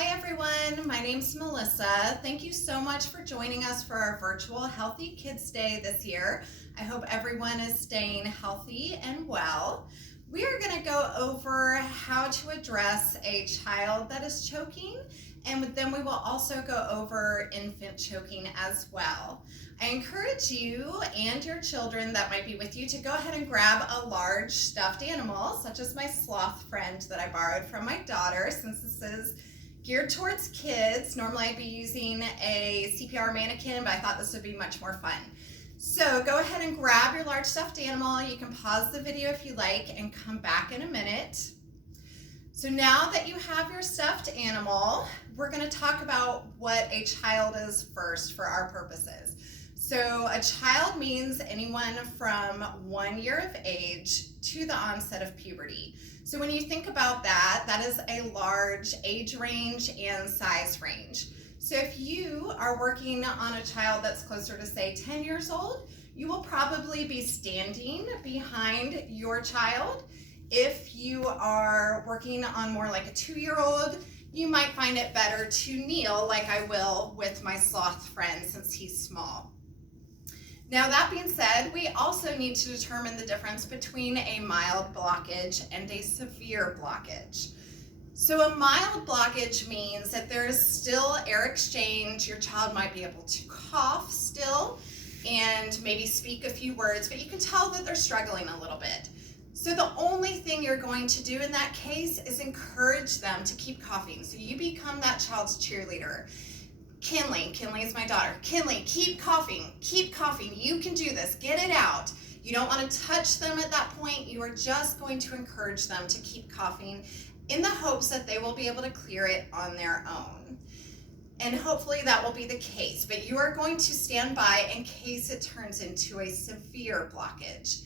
Hi everyone, my name's Melissa. Thank you so much for joining us for our virtual Healthy Kids Day this year. I hope everyone is staying healthy and well. We are going to go over how to address a child that is choking, and then we will also go over infant choking as well. I encourage you and your children that might be with you to go ahead and grab a large stuffed animal, such as my sloth friend that I borrowed from my daughter, since this is geared towards kids. Normally I'd be using a CPR mannequin, but I thought this would be much more fun. So go ahead and grab your large stuffed animal. You can pause the video if you like and come back in a minute. So now that you have your stuffed animal, we're going to talk about what a child is first for our purposes. So a child means anyone from 1 year of age to the onset of puberty. So when you think about that, that is a large age range and size range. So if you are working on a child that's closer to, say, 10 years old, you will probably be standing behind your child. If you are working on more like a 2-year-old, you might find it better to kneel, like I will with my sloth friend since he's small. Now, that being said, we also need to determine the difference between a mild blockage and a severe blockage. So a mild blockage means that there is still air exchange. Your child might be able to cough still and maybe speak a few words, but you can tell that they're struggling a little bit. So the only thing you're going to do in that case is encourage them to keep coughing. So you become that child's cheerleader. Kinley is my daughter. Kinley, keep coughing, you can do this, get it out. You don't want to touch them at that point. You are just going to encourage them to keep coughing in the hopes that they will be able to clear it on their own. And hopefully that will be the case, but you are going to stand by in case it turns into a severe blockage.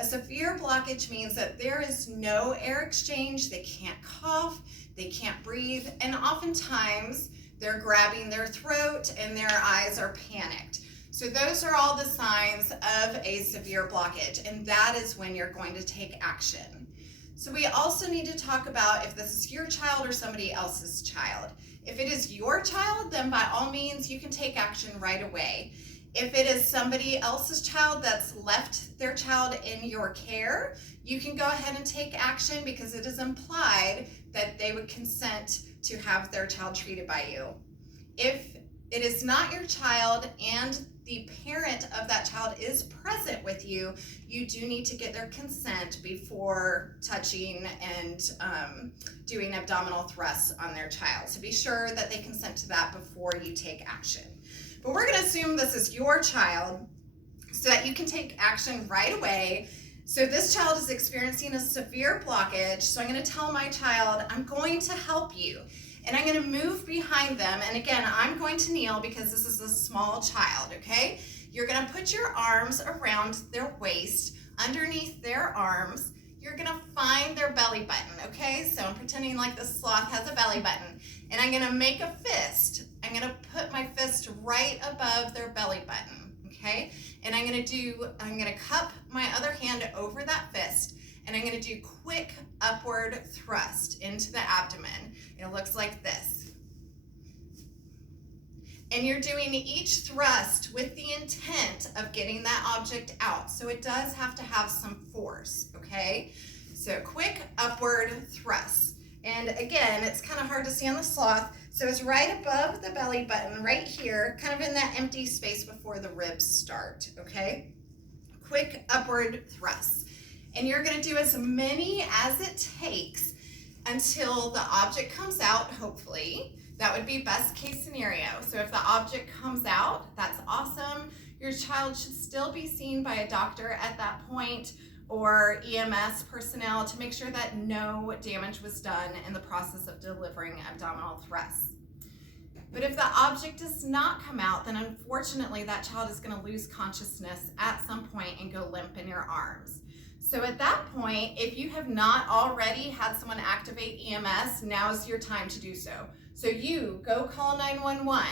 A severe blockage means that there is no air exchange, they can't cough, they can't breathe, and oftentimes they're grabbing their throat and their eyes are panicked. So those are all the signs of a severe blockage, and that is when you're going to take action. So we also need to talk about if this is your child or somebody else's child. If it is your child, then by all means you can take action right away. If it is somebody else's child that's left their child in your care, you can go ahead and take action because it is implied that they would consent to have their child treated by you. If it is not your child and the parent of that child is present with you, you do need to get their consent before touching and doing abdominal thrusts on their child. So be sure that they consent to that before you take action. But we're going to assume this is your child so that you can take action right away. So this child is experiencing a severe blockage, so I'm going to tell my child, I'm going to help you. And I'm going to move behind them. And again, I'm going to kneel because this is a small child, okay? You're going to put your arms around their waist, underneath their arms. You're going to find their belly button, okay? So I'm pretending like the sloth has a belly button. And I'm going to make a fist. I'm going to put my fist right above their belly button, okay? And I'm going to cup my other hand over that fist, and I'm going to do quick upward thrust into the abdomen. It looks like this. And you're doing each thrust with the intent of getting that object out. So it does have to have some force, okay? So quick upward thrust. And again, it's kind of hard to see on the sloth. So it's right above the belly button, right here, kind of in that empty space before the ribs start, okay? Quick upward thrust. And you're going to do as many as it takes until the object comes out, hopefully. That would be best case scenario. So if the object comes out, that's awesome. Your child should still be seen by a doctor at that point or EMS personnel to make sure that no damage was done in the process of delivering abdominal thrusts. But if the object does not come out, then unfortunately that child is going to lose consciousness at some point and go limp in your arms. So at that point, if you have not already had someone activate EMS, now's your time to do so. So you go call 911.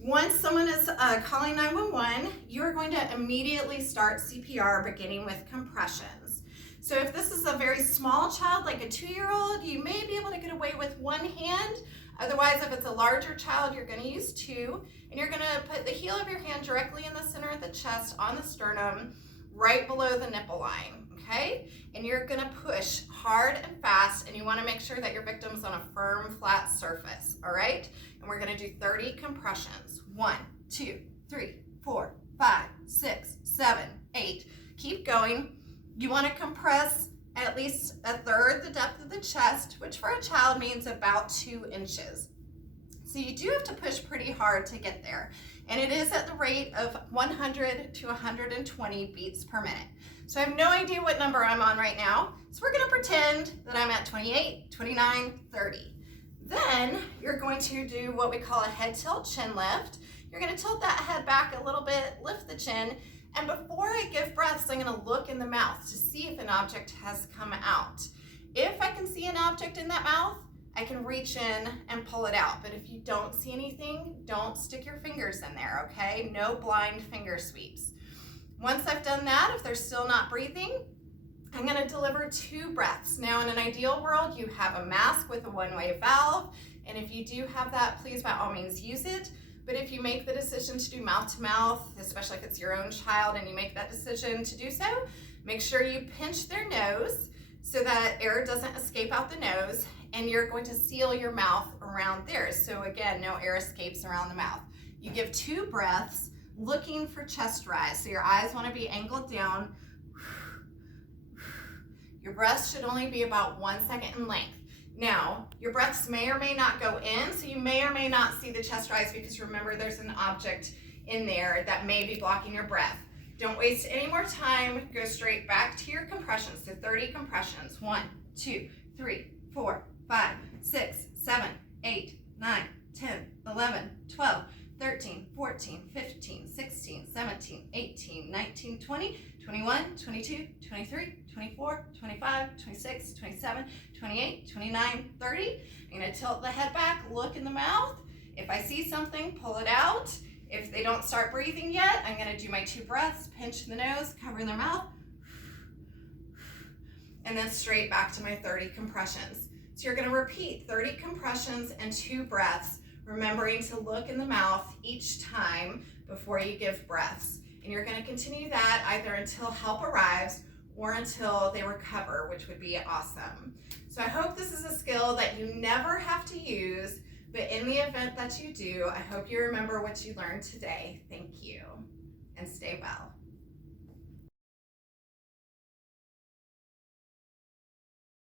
Once someone is calling 911, you're going to immediately start CPR, beginning with compressions. So if this is a very small child, like a 2-year-old, you may be able to get away with one hand. Otherwise, if it's a larger child, you're gonna use two, and you're gonna put the heel of your hand directly in the center of the chest on the sternum, right below the nipple line, okay? And you're gonna push hard and fast, and you wanna make sure that your victim's on a firm, flat surface, all right? And we're gonna do 30 compressions. 1, 2, 3, 4, 5, 6, 7, 8. Keep going. You wanna compress at least a third the depth of the chest, which for a child means about 2 inches. So you do have to push pretty hard to get there. And it is at the rate of 100 to 120 beats per minute. So I have no idea what number I'm on right now. So we're gonna pretend that I'm at 28, 29, 30. Then you're going to do what we call a head tilt chin lift. You're gonna tilt that head back a little bit, lift the chin, and before I give breaths, I'm gonna look in the mouth to see if an object has come out. If I can see an object in that mouth, I can reach in and pull it out. But if you don't see anything, don't stick your fingers in there, okay? No blind finger sweeps. Once I've done that, if they're still not breathing, I'm gonna deliver 2 breaths. Now, in an ideal world, you have a mask with a one-way valve, and if you do have that, please by all means use it. But if you make the decision to do mouth-to-mouth, especially if it's your own child and you make that decision to do so, make sure you pinch their nose so that air doesn't escape out the nose, and you're going to seal your mouth around theirs. So again, no air escapes around the mouth. You give 2 breaths, looking for chest rise. So your eyes wanna be angled down. Your breaths should only be about 1 second in length. Now, your breaths may or may not go in, so you may or may not see the chest rise because remember there's an object in there that may be blocking your breath. Don't waste any more time. Go straight back to your compressions. So 30 compressions. 1, 2, 3, 4, 5, 6, 7, 8, 9, 10, 11, 12, 13, 14, 15, 16, 17, 18, 19, 20, 21, 22, 23, 24, 25, 26, 27, 28, 29, 30. I'm gonna tilt the head back, look in the mouth. If I see something, pull it out. If they don't start breathing yet, I'm gonna do my 2 breaths, pinch the nose, cover their mouth, and then straight back to my 30 compressions. So you're gonna repeat 30 compressions and 2 breaths, remembering to look in the mouth each time before you give breaths. And you're gonna continue that either until help arrives or until they recover, which would be awesome. So I hope this is a skill that you never have to use, but in the event that you do, I hope you remember what you learned today. Thank you, and stay well.